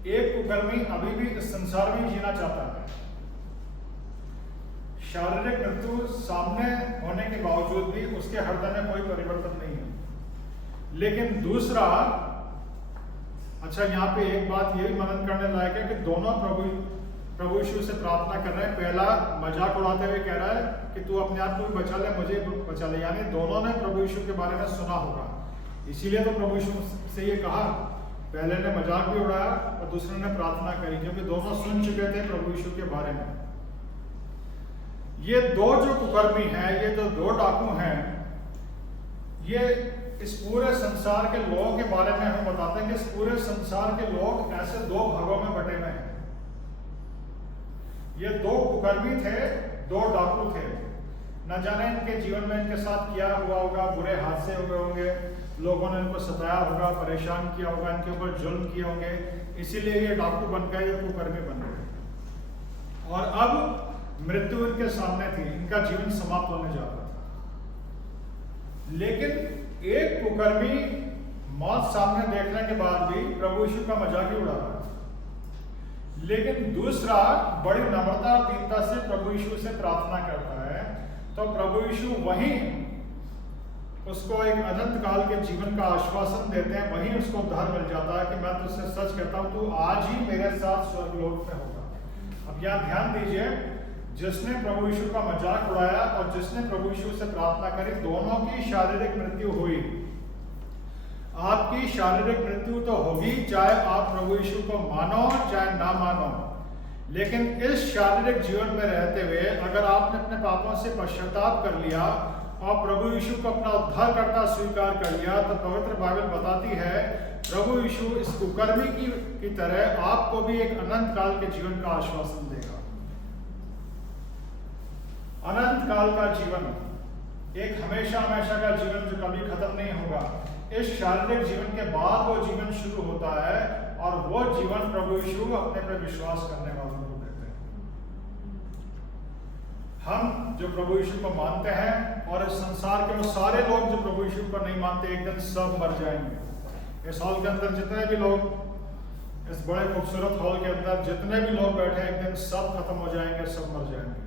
एक कुकर्मी अभी भी इस संसार में जीना चाहता है, शारीरिक मृत्यु सामने होने के बावजूद भी उसके हृदय में कोई परिवर्तन नहीं है। लेकिन दूसरा, अच्छा यहाँ पे एक बात ये भी मनन करने लायक है कि दोनों प्रभु यीशु से प्रार्थना कर रहे हैं। पहला मजाक उड़ाते हुए कह रहा है कि तू अपने आप को भी बचा ले, मुझे बचा ले, यानी दोनों ने प्रभु यीशु के बारे में सुना होगा, इसीलिए तो प्रभु यीशु से ये कहा। पहले ने मजाक भी उड़ाया और दूसरे ने प्रार्थना करी, क्योंकि दोनों सुन चुके थे प्रभु यीशु के बारे में। ये दो जो कुकर्मी हैं, ये जो दो डाकू हैं, ये इस पूरे संसार के लोगों के बारे में हम बताते हैं कि इस पूरे संसार के लोग ऐसे दो भागों में बटे हुए हैं। ये दो कुकर्मी थे, दो डाकू थे। न जाने इनके जीवन में इनके साथ क्या हुआ होगा, बुरे हादसे हुए होंगे, लोगों ने इनको सताया होगा, परेशान किया होगा, इनके ऊपर जुल्म किए होंगे, इसीलिए ये डाकू बन गए, ये कुकर्मी बन गए। और अब मृत्यु इनके सामने थी, इनका जीवन समाप्त होने जा रहा था। लेकिन एक कुकर्मी मौत सामने देखने के बाद भी प्रभु यीशु का मजाक ही उड़ा रहा है। लेकिन दूसरा बड़ी नम्रता और दीनता से प्रभु यीशु से प्रार्थना करता है, तो प्रभु यीशु वहीं उसको एक अनंत काल के जीवन का आश्वासन देते हैं, वहीं उसको उद्धार मिल जाता है कि मैं तुझसे सच कहता हूं, तू आज ही मेरे साथ स्वर्गलोक में होगा। अब यहां ध्यान दीजिए, जिसने प्रभु यीशु का मजाक उड़ाया और जिसने प्रभु यीशु से प्रार्थना करी, दोनों की शारीरिक मृत्यु हुई। आपकी शारीरिक मृत्यु तो होगी, चाहे आप प्रभु यीशु को मानो चाहे ना मानो। लेकिन इस शारीरिक जीवन में रहते हुए अगर आपने अपने पापों से पश्चाताप कर लिया और प्रभु यीशु को अपना उद्धारकर्ता स्वीकार कर लिया, तो पवित्र बाइबल बताती है प्रभु यीशु इस कुकर्मी की तरह आपको भी एक अनंत काल के जीवन का आश्वासन देगा। अनंत काल का जीवन, एक हमेशा हमेशा का जीवन जो कभी खत्म नहीं होगा। इस शारीरिक जीवन के बाद वो जीवन शुरू होता है और वो जीवन प्रभु यीशु अपने पर विश्वास करने वालों को देते हैं। हम जो प्रभु यीशु को मानते हैं और इस संसार के वो सारे लोग जो प्रभु यीशु को नहीं मानते एक दिन सब मर जाएंगे। इस हॉल के अंदर जितने भी लोग, इस बड़े खूबसूरत हॉल के अंदर जितने भी लोग बैठे हैं एक दिन सब खत्म हो जाएंगे, सब मर जाएंगे।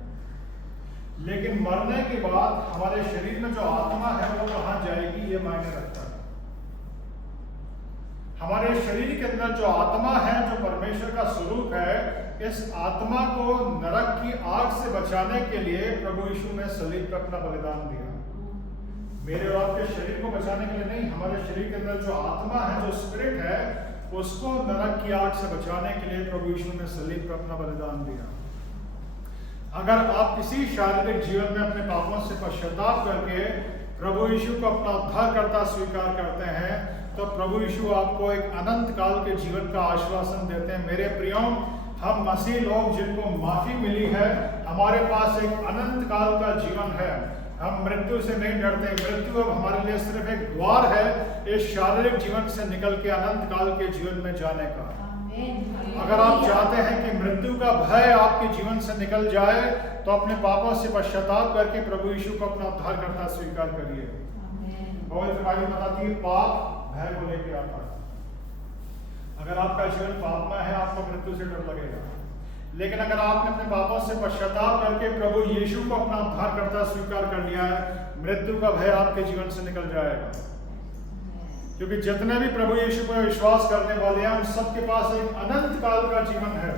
लेकिन मरने के बाद हमारे शरीर में जो आत्मा है वो कहाँ जाएगी ये मायने रखता है। हमारे शरीर के अंदर जो आत्मा है, जो परमेश्वर का स्वरूप है, इस आत्मा को नरक की आग से बचाने के लिए प्रभु यीशु ने सलीब पर अपना बलिदान दिया। मेरे और आपके शरीर को बचाने के लिए नहीं, हमारे शरीर के अंदर जो आत्मा है, जो स्पिरिट है, उसको नरक की आग से बचाने के लिए प्रभु यीशु ने सलीब पर अपना बलिदान दिया। अगर आप किसी शारीरिक जीवन में अपने पापों से पश्चाताप करके प्रभु यीशु को अपना उद्धारकर्ता स्वीकार करते हैं तो प्रभु यीशु आपको एक अनंत काल के जीवन का आश्वासन देते हैं। मेरे प्रियो, हम मसीह लोग जिनको माफी मिली है, हमारे पास एक अनंत काल का जीवन है। हम मृत्यु से नहीं डरते। मृत्यु अब हमारे लिए सिर्फ एक द्वार है इस शारीरिक जीवन से निकल के अनंत काल के जीवन में जाने का। अगर आप चाहते हैं कि मृत्यु का भय आपके जीवन से निकल जाए तो अपने पापों से पश्चाताप करके प्रभु यीशु को अपना उद्धारकर्ता स्वीकार करिए। पवित्र बाइबल बताती है पाप भय को लेकर आता है। अगर आपका जीवन पाप में है, आपको मृत्यु से डर लगेगा। लेकिन अगर आपने अपने पापों से पश्चाताप करके प्रभु यीशु को अपना उद्धारकर्ता स्वीकार कर लिया है, मृत्यु का भय आपके जीवन से निकल जाएगा। क्योंकि जितने भी प्रभु यीशु पर विश्वास करने वाले हैं उन सबके पास एक अनंत काल का जीवन है।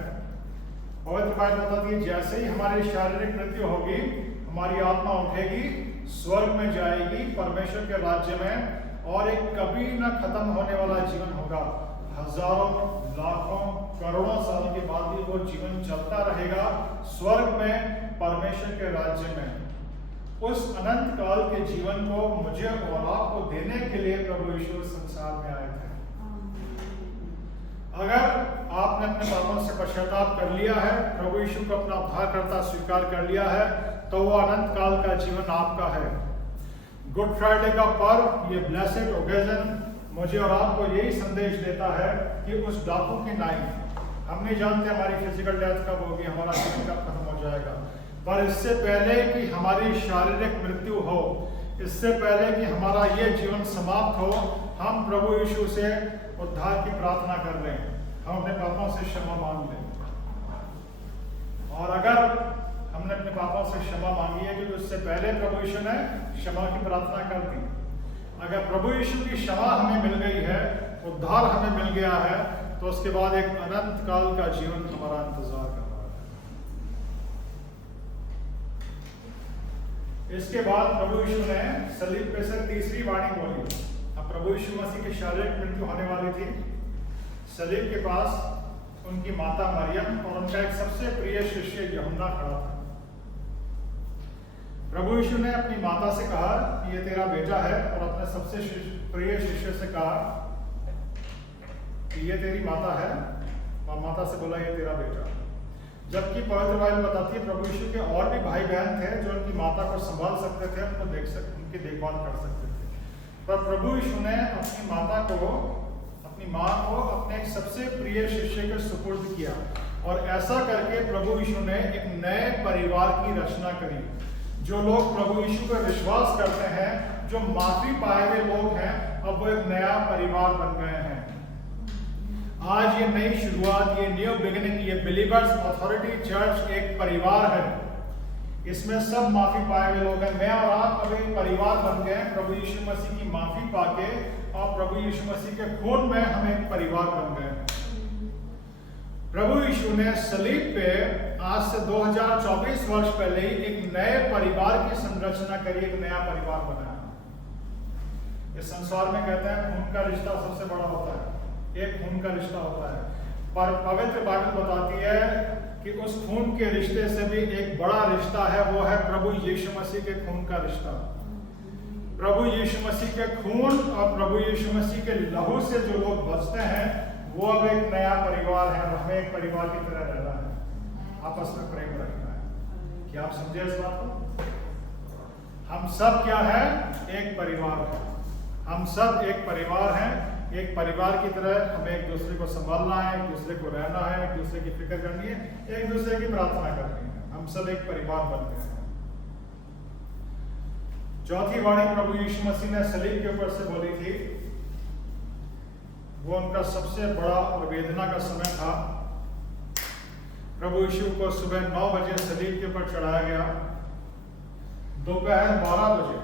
पवित्र बाइबल बताती है जैसे ही हमारी शारीरिक मृत्यु होगी, हमारी आत्मा उठेगी, स्वर्ग में जाएगी, परमेश्वर के राज्य में, और एक कभी न खत्म होने वाला जीवन होगा। हजारों, लाखों, करोड़ों साल के बाद भी वो जीवन चलता रहेगा स्वर्ग में, परमेश्वर के राज्य में। उस अनंत काल के जीवन को मुझे और आपको देने के लिए प्रभु यीशु संसार में आए थे। अगर आपने अपने पापों से पश्चाताप कर लिया है, प्रभु यीशु को अपना उद्धारकर्ता स्वीकार कर लिया है, तो वो अनंत काल का जीवन आपका है। गुड फ्राइडे का पर्व, ये ब्लेसेड ओकेजन मुझे और आपको यही संदेश देता है कि उस डाकू की नाई, हम नहीं जानते हमारी फिजिकल डेथ कब होगी, हमारा जीवन कब खत्म हो जाएगा, पर इससे पहले कि हमारी शारीरिक मृत्यु हो, इससे पहले कि हमारा ये जीवन समाप्त हो, हम प्रभु यीशु से उद्धार की प्रार्थना कर लें, हम अपने पापों से क्षमा मांग लें। और अगर हमने अपने पापों से क्षमा मांगी है, क्योंकि उससे पहले प्रभु यीशु ने क्षमा की प्रार्थना कर दी। अगर प्रभु यीशु की क्षमा हमें मिल गई है, उद्धार हमें मिल गया है, तो उसके बाद एक अनंत काल का जीवन हमारा इंतजार कर रहा है। इसके बाद प्रभु यीशु ने सलीब पे से तीसरी वाणी बोली। अब प्रभु यीशु मसीह की शारीरिक मृत्यु होने वाली थी। सलीब के पास उनकी माता मरियम और उनका एक सबसे प्रिय शिष्य यूहन्ना खड़ा था। प्रभु यीशु ने अपनी माता से कहा कि ये तेरा बेटा है, और अपने सबसे प्रिय शिष्य से कहा कि ये तेरी माता है, और माता से बोला ये तेरा बेटा। जबकि पवित्र बाइबल बताती है प्रभु यीशु के और भी भाई बहन थे जो उनकी माता को संभाल सकते थे, उनकी देखभाल कर सकते थे, पर प्रभु यीशु ने अपनी माता को, अपनी माँ को अपने एक सबसे प्रिय शिष्य के सुपुर्द किया। और ऐसा करके प्रभु यीशु ने एक नए परिवार की रचना करी। जो लोग प्रभु यीशु पर विश्वास करते हैं, जो माफी पाए हुए लोग हैं, अब वो एक नया परिवार बन गए हैं। आज ये नई शुरुआत, ये न्यू बिगिनिंग, ये बिलीवर्स अथॉरिटी चर्च एक परिवार है। इसमें सब माफी पाए हुए लोग हैं। मैं और आप अब एक परिवार बन गए हैं प्रभु यीशु मसीह की माफी पाके, और प्रभु यीशु मसीह के खून में हम एक परिवार बन गए। प्रभु यीशु ने सलीब पे आज से 2024 वर्ष पहले ही एक नए परिवार की संरचना करी, एक नया परिवार बनाया। इस संसार में कहते हैं खून का रिश्ता सबसे बड़ा होता है, एक खून का रिश्ता होता है, पर पवित्र बाइबल बताती है कि उस खून के रिश्ते से भी एक बड़ा रिश्ता है, वो है प्रभु यीशु मसीह के खून का रिश्ता। प्रभु यीशु मसीह के खून और प्रभु यीशु मसीह के लहू से जो लोग बचते हैं, वो अब एक नया परिवार है। हमें एक परिवार की तरह रहना है, आपस में प्रेम रखना है। क्या आप समझे इस बात को? हम सब क्या है? एक परिवार है। हम सब एक परिवार हैं। एक परिवार की तरह हमें एक दूसरे को संभालना है, एक दूसरे को रहना है, एक दूसरे की फिक्र करनी है, एक दूसरे की प्रार्थना करनी है। हम सब एक परिवार बन गए हैं। चौथी वाणी प्रभु यीशु मसीह ने सलीब के ऊपर से बोली थी, वो उनका सबसे बड़ा और वेदना का समय था। प्रभु यीशु को सुबह 9 बजे सलीब के ऊपर चढ़ाया गया। दोपहर 12 बजे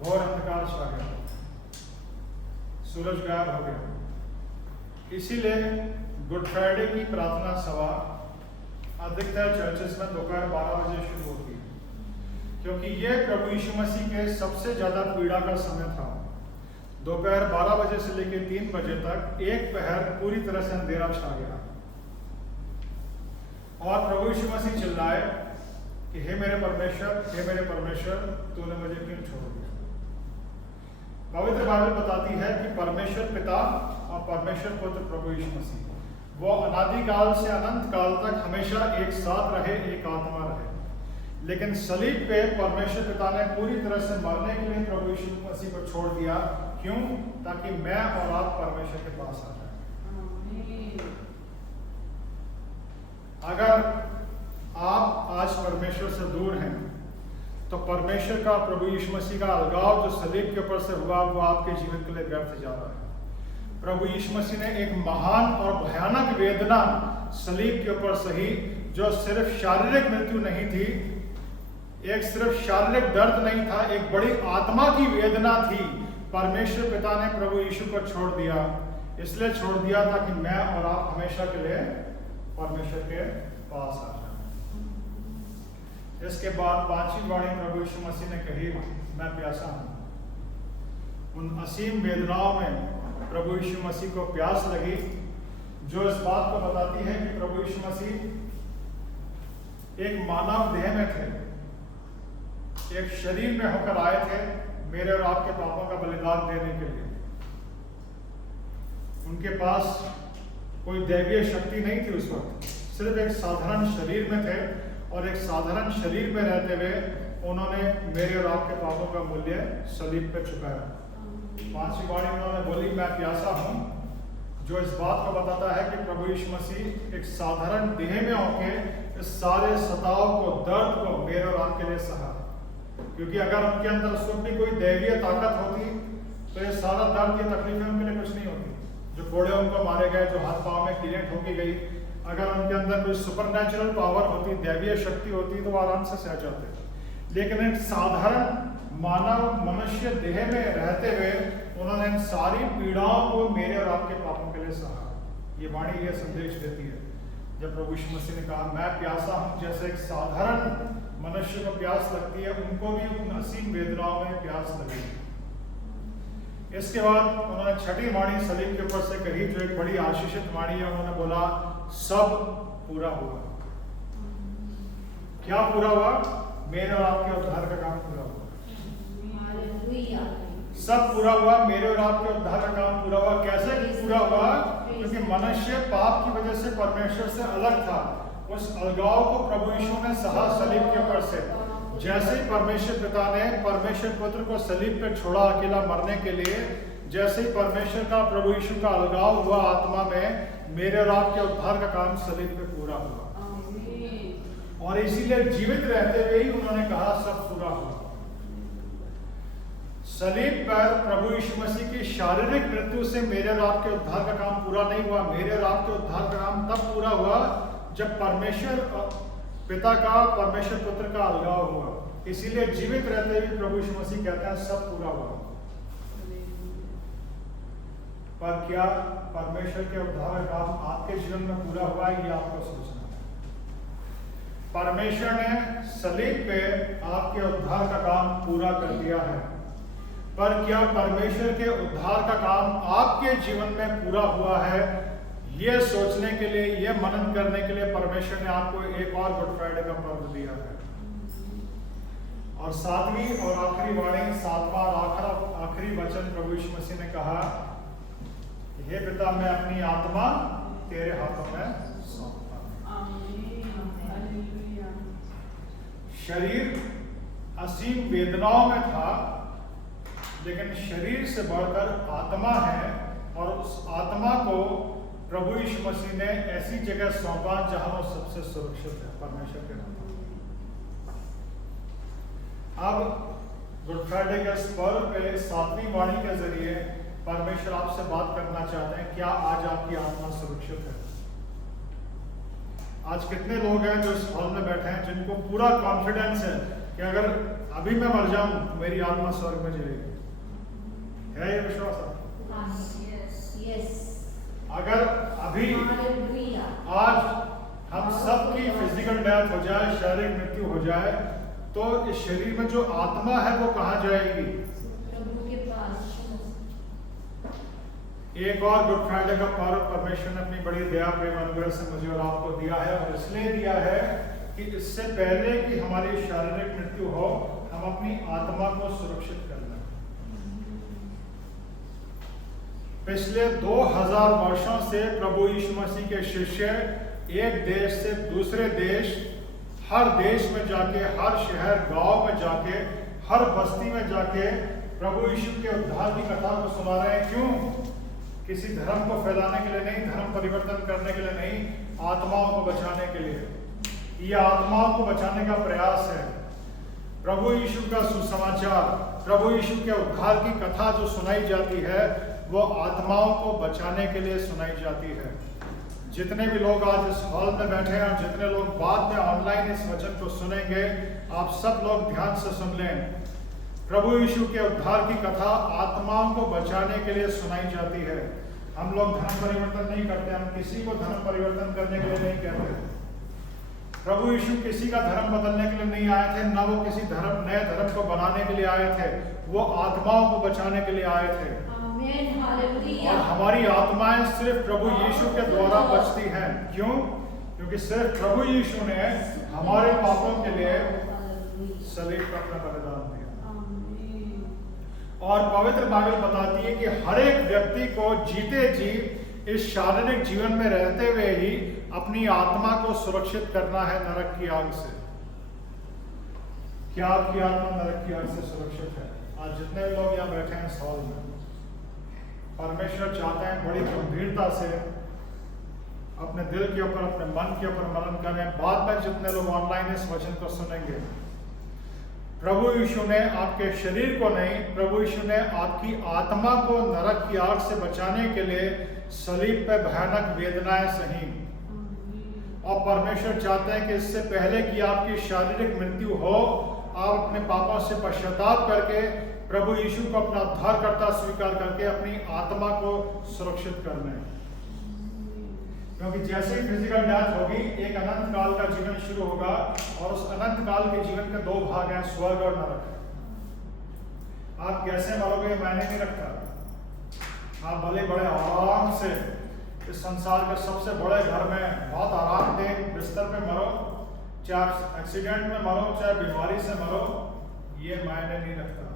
घोर अंधकार छा गया, सूरज गायब हो गया। इसीलिए गुड फ्राइडे की प्रार्थना सभा अधिकतर चर्चेस में दोपहर 12 बजे शुरू होती है, क्योंकि ये प्रभु यीशु मसीह के सबसे ज्यादा पीड़ा का समय था। दोपहर 12 बजे से लेकर 3 बजे तक एक पहर पूरी तरह से अंधेरा छा गया और प्रभु यीशु मसीह चिल्लाए कि हे मेरे परमेश्वर, तूने मुझे क्यों छोड़ दिया। पवित्र बाइबल बताती है कि परमेश्वर पिता और परमेश्वर पुत्र प्रभु यीशु मसीह वो अनादिकाल से अनंत काल तक हमेशा एक साथ रहे, एक आत्मा रहे। लेकिन सलीब पे परमेश्वर पिता ने पूरी तरह से मरने के लिए प्रभु यीशु मसीह को छोड़ दिया। क्यों? ताकि मैं और आप परमेश्वर के पास आ जाए। अगर आप आज परमेश्वर से दूर हैं तो परमेश्वर का, प्रभु यीशु मसीह का अलगाव जो सलीब के ऊपर से हुआ वो आपके जीवन के लिए व्यर्थ जा रहा है। प्रभु यीशु मसीह ने एक महान और भयानक वेदना सलीब के ऊपर सही, जो सिर्फ शारीरिक मृत्यु नहीं थी, एक सिर्फ शारीरिक दर्द नहीं था, एक बड़ी आत्मा की वेदना थी। परमेश्वर पिता ने प्रभु यीशु को छोड़ दिया, इसलिए छोड़ दिया ताकि मैं और आप हमेशा के लिए परमेश्वर के पास आ जाए। इसके बाद 5वीं वाणी प्रभु यीशु मसीह ने कही, मैं प्यासा हूं। उन असीम वेदनाओं में प्रभु यीशु मसीह को प्यास लगी, जो इस बात को बताती है कि प्रभु यीशु मसीह एक मानव देह में थे, एक शरीर में होकर आए थे मेरे और आपके पापों का बलिदान देने के लिए। उनके पास कोई दैवीय शक्ति नहीं थी उस वक्त, सिर्फ एक साधारण शरीर में थे और एक साधारण शरीर में रहते हुए उन्होंने मेरे और आपके पापों का मूल्य सलीब पे चुकाया। 5वीं वाणी उन्होंने बोली, मैं प्यासा हूं, जो इस बात को बताता है कि प्रभु यीशु मसीह एक साधारण देह में होकर इस सारे सताव को, दर्द को मेरे और आपके लिए सहा। क्योंकि अगर उनके अंदर उस वक्त भी कोई दैवीय ताकत होती तो ये सारा दर्द, ये तकलीफें उनके लिए कुछ नहीं होती। जो कोड़े उनको मारे गए, जो हाथ पांव में कीलें ठोकी गई, अगर उनके अंदर कोई सुपरनैचुरल पावर होती, दैवीय शक्ति होती, तो वो आराम से सह जाते। लेकिन एक साधारण मानव मनुष्य देह में रहते हुए उन्होंने इन सारी पीड़ाओं को मेरे और आपके पापों के लिए सहा। ये वाणी ये संदेश देती है, जब प्रभु यीशु मसीह ने कहा, मैं प्यासा हूं, जैसे एक साधारण मनुष्य को प्यास लगती है, उनको भी उन असीम वेदनाओं में प्यास लगी। इसके बाद उन्होंने 6ठी वाणी सलीब के ऊपर से कही, जो एक बड़ी आशीषित वाणी है। उन्होंने बोला, सब पूरा हुआ। क्या पूरा हुआ? मेरे और आपके उद्धार का काम पूरा हुआ। सब पूरा हुआ, मेरे और आपके उद्धार का काम पूरा हुआ। कैसे पूरा हुआ? क्योंकि मनुष्य पाप की वजह से परमेश्वर से अलग था। उस अलगाव को प्रभु यीशु ने सहा सलीब के ऊपर से। जैसे ही परमेश्वर पिता ने परमेश्वर पुत्र को सलीब पे छोड़ा अकेला मरने के लिए, जैसे ही परमेश्वर का, प्रभु यीशु का अलगाव हुआ आत्मा में, मेरे और आपके उद्धार का काम सलीब पे पूरा हुआ। और इसीलिए जीवित रहते हुए ही उन्होंने कहा, सब पूरा हुआ। सलीब पर प्रभु यीशु मसीह की शारीरिक मृत्यु से मेरे और आपके उद्धार का काम पूरा नहीं हुआ। मेरे और आपके उद्धार का काम तब पूरा हुआ जब परमेश्वर पिता का, परमेश्वर पुत्र का अलगाव हुआ। इसीलिए जीवित रहते हुए प्रभु यीशु मसीह कहते हैं, सब पूरा हुआ। पर क्या परमेश्वर के उद्धार का काम आपके जीवन में पूरा हुआ है, ये आपको सोचना है। परमेश्वर ने सलीब पे आपके उद्धार का काम पूरा कर दिया है, पर क्या परमेश्वर के उद्धार का काम आपके जीवन में पूरा हुआ है? ये सोचने के लिए, ये मनन करने के लिए परमेश्वर ने आपको एक और गुड फ्राइडे का पर्व दिया है। और 7वीं और आखिरी वाणी, 7वां और आखिरी वचन प्रभु यीशु मसीह ने कहा, हे पिता, मैं अपनी आत्मा तेरे हाथों में सौंपता हूं। शरीर असीम वेदनाओं में था, लेकिन शरीर से बढ़कर आत्मा है, और उस आत्मा को प्रभु यीशु मसीह ने ऐसी जगह सौंपा जहां वो सबसे सुरक्षित है, परमेश्वर के नाम। अब गुड फ्राइडे के इस पर्व पे 7वीं वाणी के जरिए परमेश्वर आपसे बात करना चाहते हैं। क्या आज आपकी आत्मा सुरक्षित है? आज कितने लोग हैं जो इस हॉल में बैठे हैं जिनको पूरा कॉन्फिडेंस है कि अगर अभी मैं मर जाऊं तो मेरी आत्मा स्वर्ग में जाएगी? है ये विश्वास आपको? यस। अगर अभी आज हम सबकी फिजिकल डेथ हो जाए, शारीरिक मृत्यु हो जाए, तो इस शरीर में जो आत्मा है वो कहाँ जाएगी? प्रभु के पास। एक और गुड फ्राइडे का पर्व परमेश्वर ने अपनी बड़ी दया प्रेम अनुग्रह से मुझे और आपको दिया है, और इसलिए दिया है कि इससे पहले कि हमारी शारीरिक मृत्यु हो, हम अपनी आत्मा को सुरक्षित कर लें। पिछले 2000 वर्षों से प्रभु यीशु मसीह के शिष्य एक देश से दूसरे देश, हर देश में जाके, हर शहर गांव में जाके, हर बस्ती में जाके प्रभु यीशु के उद्धार की कथा को सुना रहे हैं। क्यों? किसी धर्म को फैलाने के लिए नहीं, धर्म परिवर्तन करने के लिए नहीं, आत्माओं को बचाने के लिए। यह आत्माओं को बचाने का प्रयास है। प्रभु यीशु का सुसमाचार, प्रभु यीशु के उद्धार की कथा जो सुनाई जाती है, वो आत्माओं को बचाने के लिए सुनाई जाती है। जितने भी लोग आज इस हॉल में बैठे हैं और जितने लोग बाद में ऑनलाइन इस वचन को सुनेंगे, आप सब लोग ध्यान से सुन लें। प्रभु यीशु के उद्धार की कथा आत्माओं को बचाने के लिए सुनाई जाती है। हम लोग धर्म परिवर्तन नहीं करते, हम किसी को धर्म परिवर्तन करने के लिए नहीं कहते। प्रभु यीशु किसी का धर्म बदलने के लिए नहीं आए थे, न वो किसी नए धर्म को बनाने के लिए आए थे, वो आत्माओं को बचाने के लिए आए थे। और हमारी आत्माएं सिर्फ प्रभु यीशु के द्वारा बचती हैं। क्यों? क्योंकि सिर्फ प्रभु यीशु ने हमारे पापों के लिए सलीब पर अपना बलिदान दिया। और पवित्र बाइबल बताती है कि हर एक व्यक्ति को जीते जी इस शारीरिक जीवन में रहते हुए ही अपनी आत्मा को सुरक्षित करना है नरक की आग से। क्या आपकी आत्मा नरक की आग से सुरक्षित है? आज जितने लोग यहाँ बैठे हैं इस हॉल में, परमेश्वर चाहते हैं बड़ी गंभीरता से अपने दिल के ऊपर, अपने मन के ऊपर मनन करें। बाद में जितने लोग ऑनलाइन इस वचन को सुनेंगे, प्रभु यीशु ने आपके शरीर को नहीं, प्रभु यीशु ने आपकी आत्मा को नरक की आग से बचाने के लिए सलीब पे भयानक वेदनाएं सही। और परमेश्वर चाहते हैं कि इससे पहले कि आपकी शारीरिक मृत्यु हो, आप अपने पापों से पश्चाताप करके प्रभु यीशु को अपना उद्धारकर्ता स्वीकार करके अपनी आत्मा को सुरक्षित कर लें। क्योंकि जैसे ही फिजिकल डेथ होगी, एक अनंत काल का जीवन शुरू होगा, और उस अनंत काल के जीवन के 2 भाग हैं, स्वर्ग और नरक। आप कैसे मरोगे मायने नहीं रखता। आप भले बड़े आराम से इस संसार के सबसे बड़े घर में बहुत आरामदेह बिस्तर पे मरो, चाहे एक्सीडेंट में मरो, चाहे बीमारी से मरो, ये मायने नहीं रखता।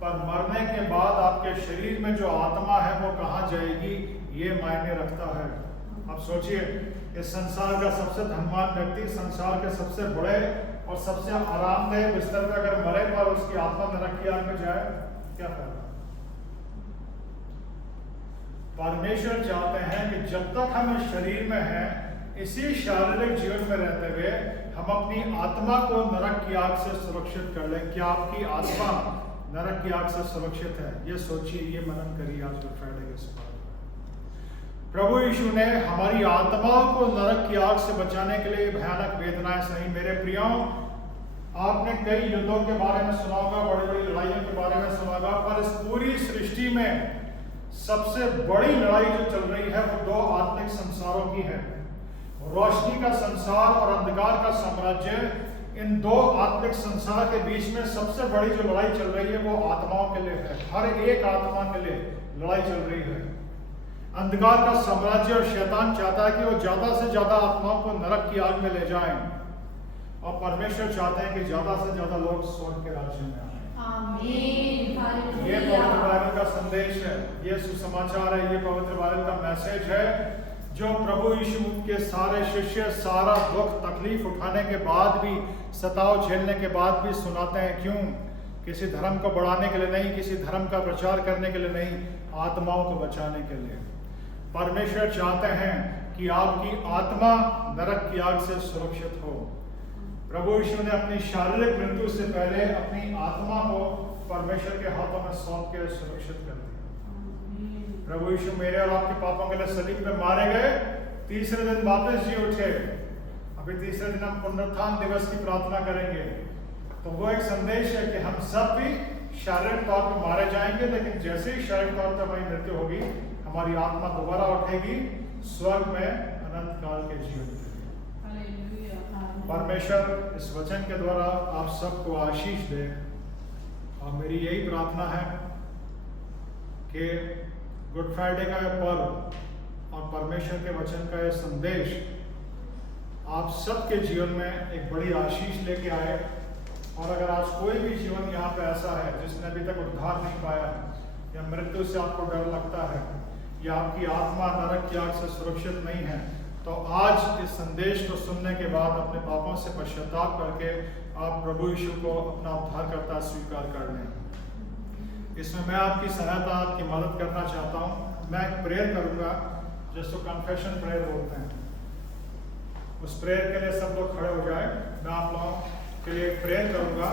पर मरने के बाद आपके शरीर में जो आत्मा है वो कहाँ जाएगी, ये मायने रखता है। अब सोचिए, इस संसार का सबसे धनवान व्यक्ति, संसार के सबसे बड़े और सबसे आरामदेह बिस्तर पे अगर मरे पर उसकी आत्मा नरक की आग में जाए, क्या फायदा? परमेश्वर चाहते हैं कि जब तक हम इस शरीर में हैं, इसी शारीरिक जीवन में रहते हुए हम अपनी आत्मा को नरक की आग से सुरक्षित कर लें। क्या आपकी आत्मा नरक की आग से सुरक्षित है? ये सोचिए, ये मनन करिए आज गुड फ्राइडे के इस बात। प्रभु यीशु ने हमारी आत्माओं को नरक की आग से बचाने के लिए भयानक वेदनाएं सही। मेरे प्रियो, आपने कई युद्धों के बारे में सुना होगा, बड़ी बड़ी लड़ाइयों के बारे में सुना होगा, पर इस पूरी सृष्टि में सबसे बड़ी लड़ाई जो चल रही है वो 2 आत्मिक संसारों की है। रोशनी का संसार और अंधकार का साम्राज्य, इन 2 आत्मिक संसार के बीच में सबसे बड़ी जो लड़ाई चल रही है वो आत्माओं के लिए है। हर एक आत्मा के लिए लड़ाई चल रही है। अंधकार का साम्राज्य और शैतान चाहता है कि वो ज्यादा से ज्यादा आत्माओं को नरक की आग में ले जाएं, और परमेश्वर चाहते हैं कि ज्यादा से ज्यादा लोग स्वर्ग के राज्य में आए। आमीन। ये पवित्र बाइबल का संदेश है, ये सुसमाचार है, ये पवित्र बाइबल का मैसेज है जो प्रभु यीशु के सारे शिष्य सारा दुख तकलीफ उठाने के बाद भी, सताव झेलने के बाद भी सुनाते हैं। क्यों? किसी धर्म को बढ़ाने के लिए नहीं, किसी धर्म का प्रचार करने के लिए नहीं, आत्माओं को बचाने के लिए। परमेश्वर चाहते हैं कि आपकी आत्मा नरक की आग से सुरक्षित हो। प्रभु यीशु ने अपनी शारीरिक मृत्यु से पहले अपनी आत्मा को परमेश्वर के हाथों में सौंप के सुरक्षित कर दिया। प्रभु यीशु मेरे और आपके पापों के लिए सलीब पे मारे गए, तीसरे दिन वापस जी उठे। अभी तीसरे दिन हम पुनरुत्थान दिवस की प्रार्थना करेंगे। तो वो एक संदेश है कि हम सब भी शारीरिक तौर पर मारे जाएंगे, लेकिन जैसे ही शारीरिक तौर पर हमारी मृत्यु होगी, हमारी आत्मा दोबारा उठेगी स्वर्ग में अनंत काल के जीवन के लिए। परमेश्वर इस वचन के द्वारा आप सबको आशीष दे, और मेरी यही प्रार्थना है कि गुड फ्राइडे का यह पर्व और परमेश्वर के वचन का यह संदेश आप सबके जीवन में एक बड़ी आशीष लेके आए। और अगर आज कोई भी जीवन यहाँ पे ऐसा है जिसने अभी तक उद्धार नहीं पाया है, या मृत्यु से आपको डर लगता है, या आपकी आत्मा नरक की आग से सुरक्षित नहीं है, तो आज इस संदेश को सुनने के बाद अपने पापों से पश्चाताप करके आप प्रभु यीशु को अपना उद्धारकर्ता स्वीकार कर लें। इसमें मैं आपकी सहायता, आपकी मदद करना चाहता हूँ। मैं एक प्रेयर करूँगा जिसको कन्फेशन प्रेयर बोलते हैं। उस प्रेयर के लिए सब लोग खड़े हो जाए। मैं आप लोगों के लिए प्रेयर करूँगा।